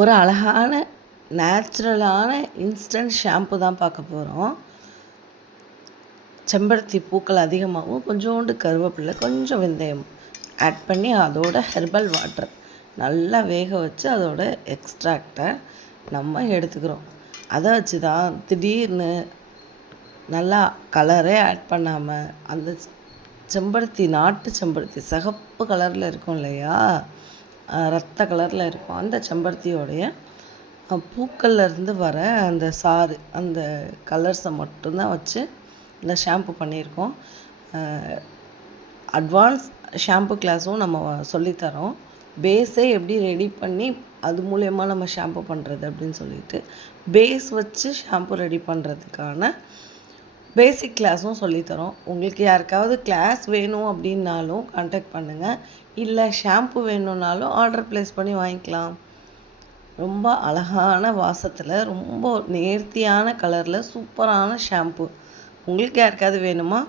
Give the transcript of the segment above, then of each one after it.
ஒரு அழகான நேச்சுரலான இன்ஸ்டன்ட் ஷாம்பு தான் பார்க்க போகிறோம். செம்பருத்தி பூக்கள் அதிகமாகவும் கொஞ்சோண்டு கருவேப்பிலை கொஞ்சம் வெந்தயம் ஆட் பண்ணி அதோட ஹெர்பல் வாட்டர் நல்லா வேக வச்சு அதோட எக்ஸ்ட்ராக்டை நம்ம எடுத்துக்கிறோம். அதை வச்சு தான் திடீர்னு நல்லா கலரே ஆட் பண்ணாமல் அந்த செம்பருத்தி நாட்டு செம்பருத்தி சிகப்பு கலரில் இருக்கும் இல்லையா, ரத்த கலரில் இருக்கும் அந்த செம்பருத்தியோடைய பூக்கள்லேருந்து வர அந்த சாறு அந்த கலர்ஸை மட்டும்தான் வச்சு இந்த ஷாம்பு பண்ணியிருக்கோம். அட்வான்ஸ் ஷாம்பு கிளாஸும் நம்ம சொல்லித்தரோம். பேஸே எப்படி ரெடி பண்ணி அது மூலயமா நம்ம ஷாம்பு பண்ணுறது அப்படின்னு சொல்லிட்டு பேஸ் வச்சு ஷாம்பு ரெடி பண்ணுறதுக்கான பேசிக் கிளாஸும் சொல்லித்தரோம். உங்களுக்கு யாருக்காவது கிளாஸ் வேணும் அப்படின்னாலும் கான்டாக்ட் பண்ணுங்கள். இல்லை ஷாம்பு வேணும்னாலும் ஆர்டர் ப்ளேஸ் பண்ணி வாங்கிக்கலாம். ரொம்ப அழகான வாசத்தில் ரொம்ப நேர்த்தியான கலரில் சூப்பரான ஷாம்பு. உங்களுக்கு யாருக்காவது வேணுமா?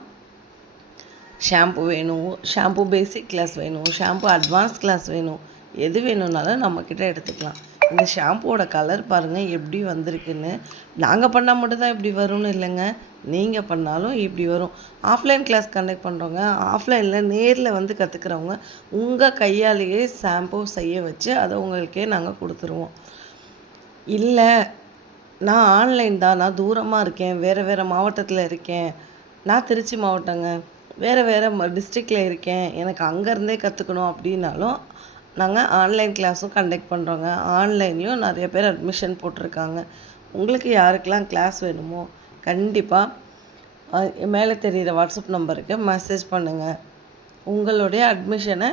ஷாம்பு வேணும், ஷாம்பு பேசிக் கிளாஸ் வேணும், ஷாம்பு அட்வான்ஸ் கிளாஸ் வேணும், எது வேணும்னாலும் நம்மக்கிட்ட எடுத்துக்கலாம். இந்த ஷாம்புவோட கலர் பாருங்கள் எப்படி வந்திருக்குன்னு. நாங்கள் பண்ணால் மட்டும்தான் இப்படி வரும்னு இல்லைங்க, நீங்கள் பண்ணாலும் இப்படி வரும். ஆஃப்லைன் கிளாஸ் கண்டக்ட் பண்ணுறவங்க, ஆஃப்லைனில் நேரில் வந்து கற்றுக்கிறவங்க உங்கள் கையாலேயே ஷாம்பு செய்ய வச்சு அதை உங்களுக்கே நாங்கள் கொடுத்துருவோம். இல்லை நான் ஆன்லைன் தான், நான் தூரமாக இருக்கேன், வேறு மாவட்டத்தில் இருக்கேன், நான் திருச்சி மாவட்டங்க, வேறு டிஸ்ட்ரிக்டில் இருக்கேன், எனக்கு அங்கேருந்தே கற்றுக்கணும் அப்படின்னாலும் நாங்கள் ஆன்லைன் கிளாஸும் கண்டக்ட் பண்ணுறோங்க. ஆன்லைன்லேயும் நிறைய பேர் அட்மிஷன் போட்டிருக்காங்க. உங்களுக்கு யாருக்கெல்லாம் கிளாஸ் வேணுமோ கண்டிப்பாக மேலே தெரிகிற வாட்ஸ்அப் நம்பருக்கு மெசேஜ் பண்ணுங்கள். உங்களுடைய அட்மிஷனை